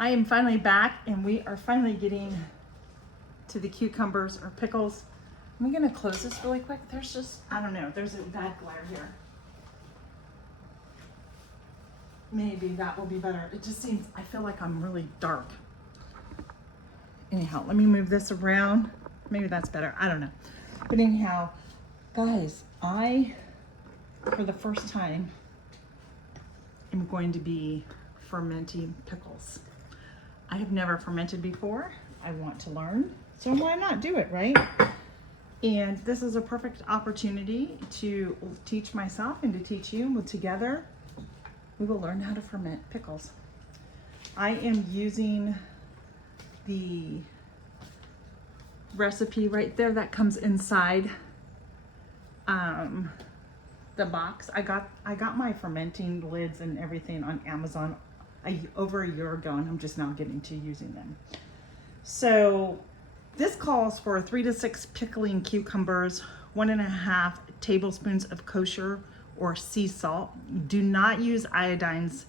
I am finally back and we are finally getting to the cucumbers or pickles. I'm gonna close this really quick. There's just, I don't know, there's a bad glare here. Maybe that will be better. It just seems, I feel like I'm really dark. Anyhow, let me move this around. Maybe that's better, I don't know. But anyhow, guys, I, for the first time, am going to be fermenting pickles. I have never fermented before. I want to learn, so why not do it, right? And this is a perfect opportunity to teach myself and to teach you. Together, we will learn how to ferment pickles. I am using the recipe right there that comes inside the box. I got my fermenting lids and everything on Amazon over a year ago, and I'm just now getting to using them. So this calls for 3 to 6 pickling cucumbers, 1.5 tablespoons of kosher or sea salt. Do not use iodine's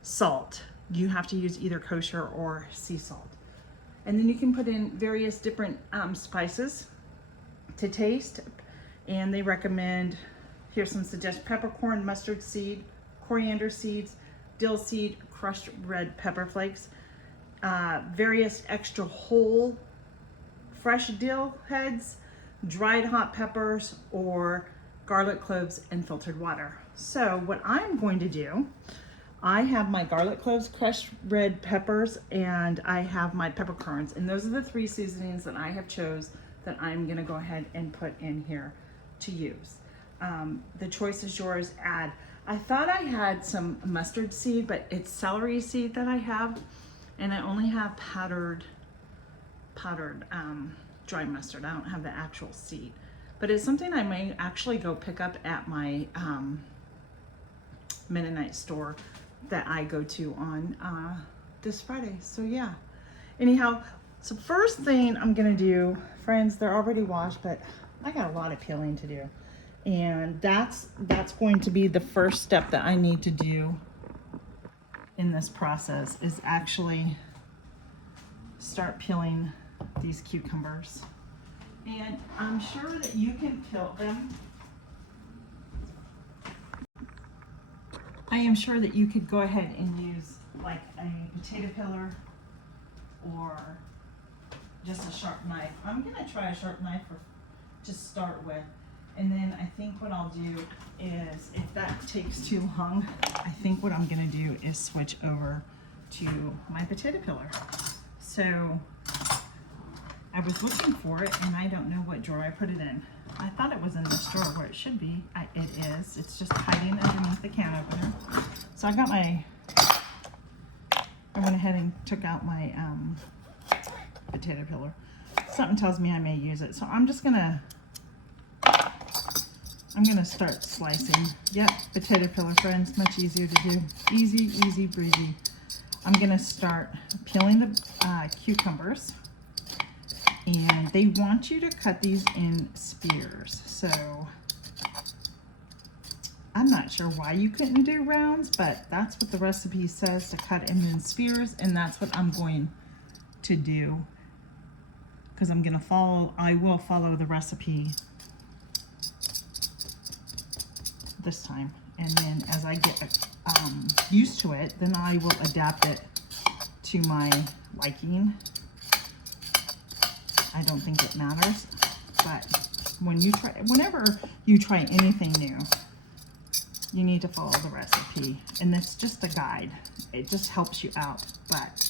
salt. You have to use either kosher or sea salt. And then you can put in various different spices to taste. And they recommend, here's some suggestions: peppercorn, mustard seed, coriander seeds, dill seed, crushed red pepper flakes, various extra whole fresh dill heads, dried hot peppers, or garlic cloves and filtered water. So what I'm going to do, I have my garlic cloves, crushed red peppers, and I have my peppercorns. And those are the 3 seasonings that I have chose that I'm gonna go ahead and put in here to use. The choice is yours. Add. I thought I had some mustard seed, but it's celery seed that I have, and I only have powdered dry mustard. I don't have the actual seed, but it's something I may actually go pick up at my Mennonite store that I go to on this Friday. So yeah, anyhow, so first thing I'm gonna do, friends, they're already washed, but I got a lot of peeling to do. And that's going to be the first step that I need to do in this process, is actually start peeling these cucumbers. And I'm sure that you can peel them. I am sure that you could go ahead and use like a potato peeler or just a sharp knife. I'm gonna try a sharp knife to start with. And then I think what I'll do is, if that takes too long, I think what I'm gonna do is switch over to my potato peeler. So I was looking for it and I don't know what drawer I put it in. I thought it was in this drawer where it should be. It is. It's just hiding underneath the can opener. So I went ahead and took out my potato peeler. Something tells me I may use it. So I'm gonna start slicing. Yep, potato peeler, friends, much easier to do. Easy, easy breezy. I'm gonna start peeling the cucumbers, and they want you to cut these in spears. So I'm not sure why you couldn't do rounds, but that's what the recipe says, to cut them in spears, and that's what I'm going to do, because I will follow the recipe this time, and then as I get used to it, then I will adapt it to my liking. I don't think it matters, but whenever you try anything new, you need to follow the recipe, and it's just a guide. It just helps you out. But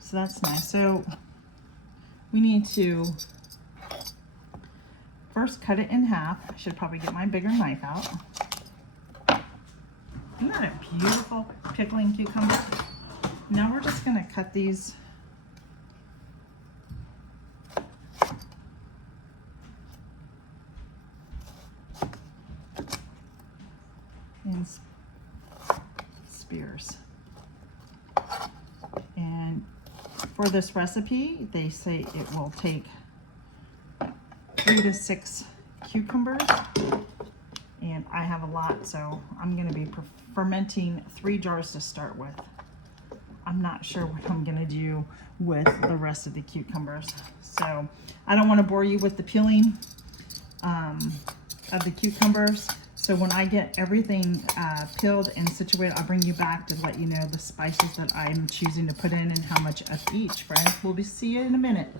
so that's nice. So we need to first cut it in half. I should probably get my bigger knife out. Isn't that a beautiful pickling cucumber? Now we're just gonna cut these in spears. And for this recipe, they say it will take 3 to 6 cucumbers, and I have a lot, so I'm going to be fermenting 3 jars to start with. I'm not sure what I'm gonna do with the rest of the cucumbers. So I don't wanna bore you with the peeling of the cucumbers. So when I get everything peeled and situated, I'll bring you back to let you know the spices that I'm choosing to put in and how much of each, friends. We'll see you in a minute.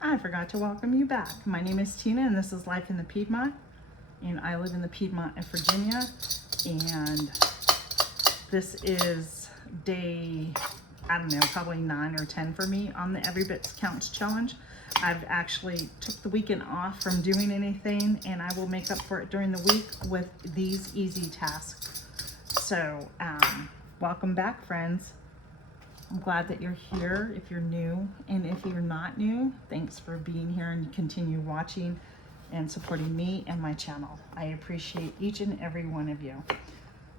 I forgot to welcome you back. My name is Tina and this is Life in the Piedmont. And I live in the Piedmont of Virginia. And this is day, I don't know, probably 9 or 10 for me on the Everybit Counts challenge. I've actually took the weekend off from doing anything, and I will make up for it during the week with these easy tasks. So welcome back, friends. I'm glad that you're here if you're new, and if you're not new, thanks for being here and continue watching and supporting me and my channel. I appreciate each and every one of you.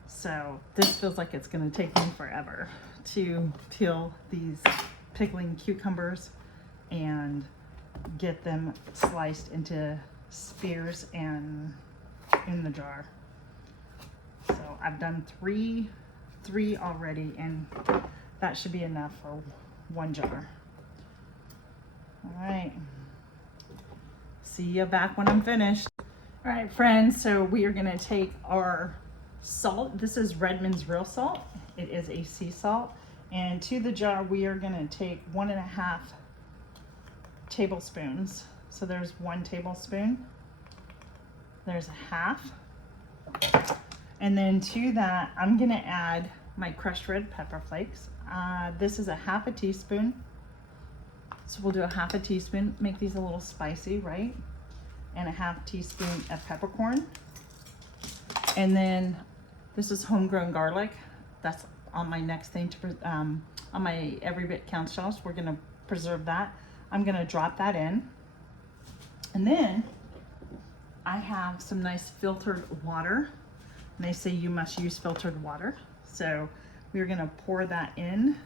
So this feels like it's going to take me forever to peel these pickling cucumbers and get them sliced into spears and in the jar. So I've done three already, and that should be enough for 1 jar. All right. See you back when I'm finished. All right, friends, so we are gonna take our salt. This is Redmond's real salt. It is a sea salt. And to the jar, we are gonna take 1.5 tablespoons. So there's 1 tablespoon. There's 1/2. And then to that, I'm gonna add my crushed red pepper flakes. This is 1/2 teaspoon. So we'll do 1/2 teaspoon, make these a little spicy, right? And 1/2 teaspoon of peppercorn. And then this is homegrown garlic. That's on my next thing to, on my Everybit Counts challenge. We're gonna preserve that. I'm gonna drop that in. And then I have some nice filtered water. And they say you must use filtered water. So we're gonna pour that in.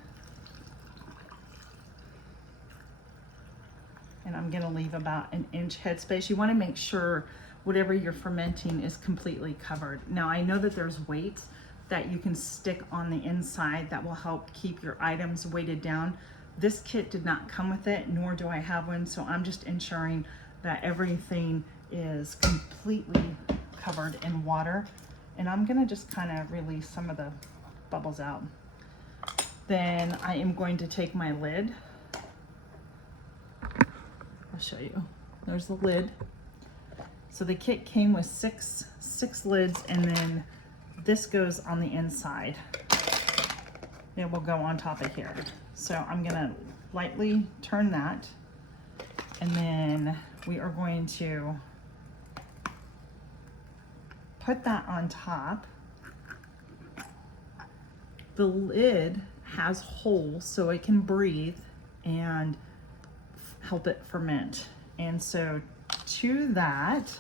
And I'm gonna leave about 1 inch headspace. You wanna make sure whatever you're fermenting is completely covered. Now I know that there's weights that you can stick on the inside that will help keep your items weighted down. This kit did not come with it, nor do I have one, so I'm just ensuring that everything is completely covered in water. And I'm gonna just kind of release some of the bubbles out. Then I am going to take my lid. I'll show you. There's the lid. So the kit came with six lids, and then this goes on the inside. It will go on top of here. So I'm gonna lightly turn that, and then we are going to put that on top. The lid has holes so it can breathe and help it ferment. And so to that,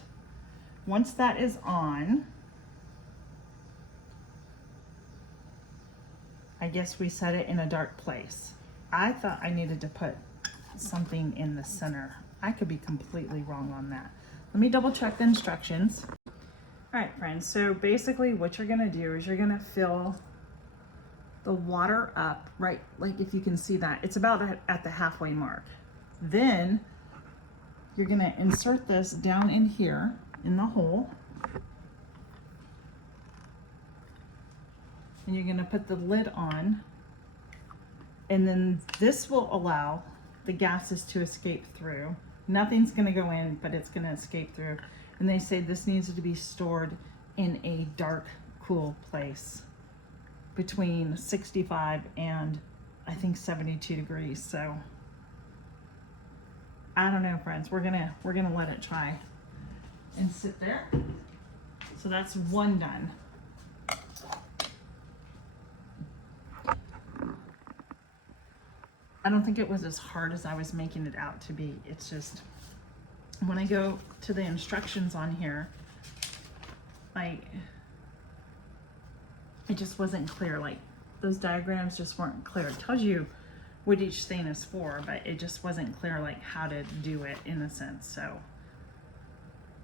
once that is on, I guess we set it in a dark place. I thought I needed to put something in the center. I could be completely wrong on that. Let me double check the instructions. All right, friends, so basically what you're gonna do is you're gonna fill the water up, right? Like if you can see that, it's about at the halfway mark. Then you're gonna insert this down in here in the hole. And you're gonna put the lid on. And then this will allow the gases to escape through. Nothing's gonna go in, but it's gonna escape through. And they say this needs to be stored in a dark, cool place between 65 and I think 72 degrees. So I don't know, friends. We're gonna let it try and sit there. So that's one done. I don't think it was as hard as I was making it out to be. It's just when I go to the instructions on here, like it just wasn't clear. Like those diagrams just weren't clear. It tells you what each thing is for, but it just wasn't clear like how to do it in a sense. So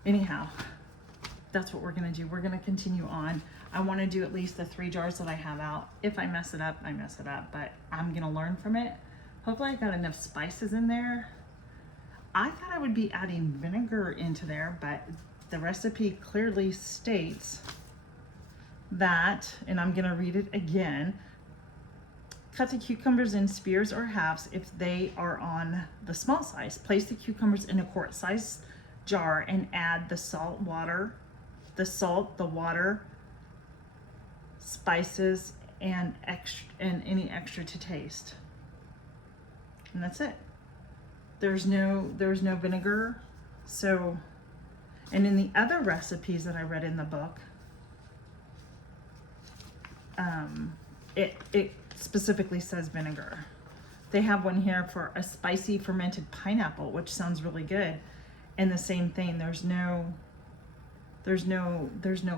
anyhow, that's what we're gonna do. We're gonna continue on. I wanna do at least the 3 jars that I have out. If I mess it up, I mess it up, but I'm gonna learn from it. Hopefully I got enough spices in there. I thought I would be adding vinegar into there, but the recipe clearly states that, and I'm gonna read it again, cut the cucumbers in spears or halves if they are on the small size. Place the cucumbers in a quart-sized jar and add the salt, the water, spices, and any extra to taste. And that's it. There's no vinegar. So, and in the other recipes that I read in the book, it specifically says vinegar. They have one here for a spicy fermented pineapple, which sounds really good. And the same thing, there's no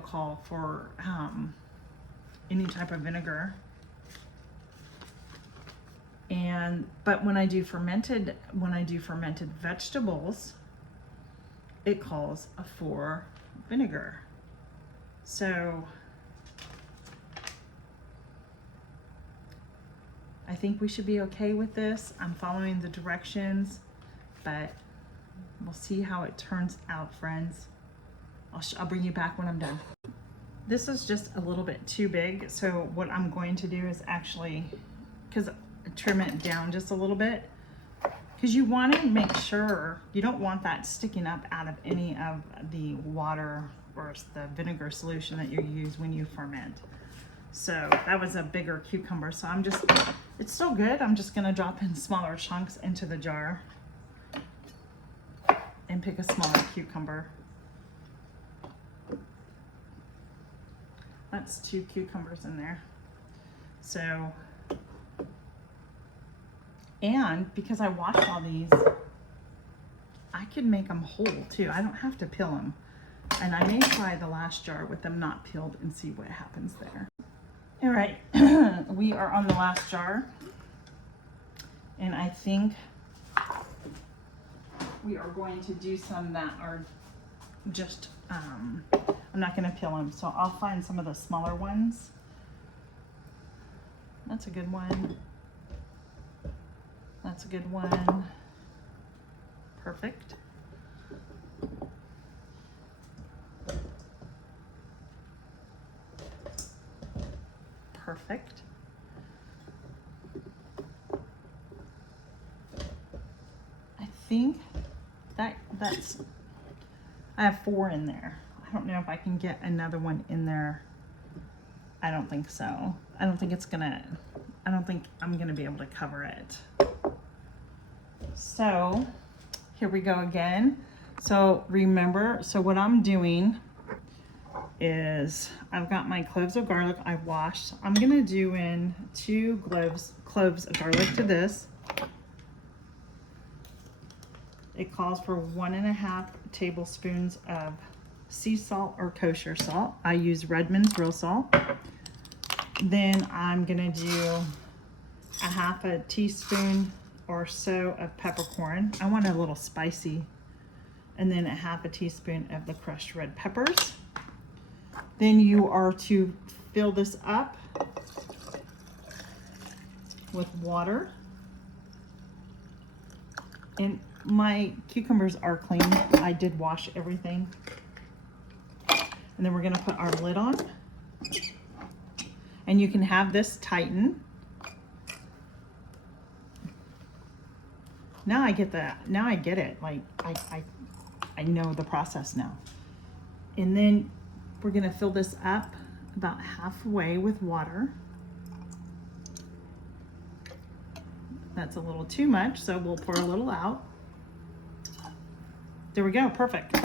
call for any type of vinegar. But when I do fermented vegetables, it calls for vinegar. So I think we should be okay with this. I'm following the directions, but we'll see how it turns out, friends. I'll bring you back when I'm done. This is just a little bit too big, so what I'm going to do is actually, trim it down just a little bit, because you want to make sure you don't want that sticking up out of any of the water or the vinegar solution that you use when you ferment. So that was a bigger cucumber, so it's still good. I'm just gonna drop in smaller chunks into the jar and pick a smaller cucumber. That's 2 cucumbers in there. So, and because I washed all these, I could make them whole too. I don't have to peel them. And I may try the last jar with them not peeled and see what happens there. All right, we are on the last jar, and I think we are going to do some that are just, I'm not gonna peel them, so I'll find some of the smaller ones. That's a good one. That's a good one. Perfect. Perfect. I think that's, I have 4 in there. I don't know if I can get another one in there. I don't think so. I don't think I'm gonna be able to cover it. So here we go again. So remember, so what I'm doing is I've got my cloves of garlic I've washed. I'm gonna do in 2 cloves of garlic to this. It calls for 1.5 tablespoons of sea salt or kosher salt. I use Redmond's real salt. Then I'm gonna do 1/2 teaspoon or so of peppercorn. I want a little spicy. And then 1/2 teaspoon of the crushed red peppers. Then you are to fill this up with water. And my cucumbers are clean. I did wash everything. And then we're gonna put our lid on. And you can have this tighten. Now I get it. Like I know the process now. And then we're gonna fill this up about halfway with water. That's a little too much, so we'll pour a little out. There we go, perfect.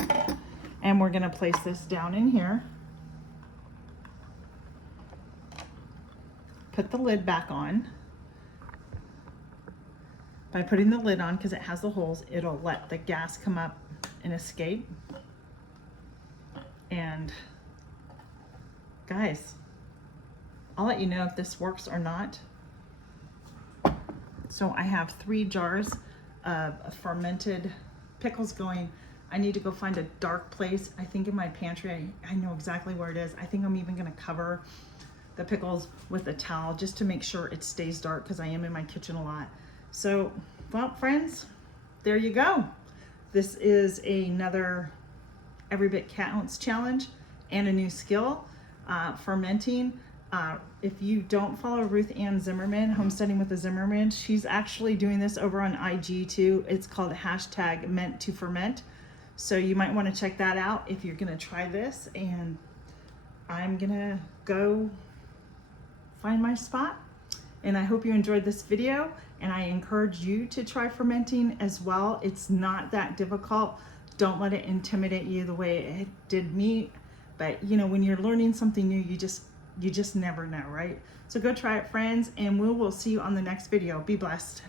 And we're gonna place this down in here. Put the lid back on. By putting the lid on, because it has the holes, it'll let the gas come up and escape. And guys, I'll let you know if this works or not. So I have 3 jars of fermented pickles going. I need to go find a dark place. I think in my pantry, I know exactly where it is. I think I'm even gonna cover the pickles with a towel just to make sure it stays dark, because I am in my kitchen a lot. So, well, friends, there you go. This is another Everybit Counts challenge and a new skill, fermenting. If you don't follow Ruth Ann Zimmerman, Homesteading with the Zimmerman, she's actually doing this over on IG too. It's called #meant2ferment. So you might want to check that out if you're gonna try this. And I'm gonna go find my spot. And I hope you enjoyed this video, and I encourage you to try fermenting as well. It's not that difficult. Don't let it intimidate you the way it did me. But you know, when you're learning something new, you just never know, right? So go try it, friends, and we will see you on the next video. Be blessed.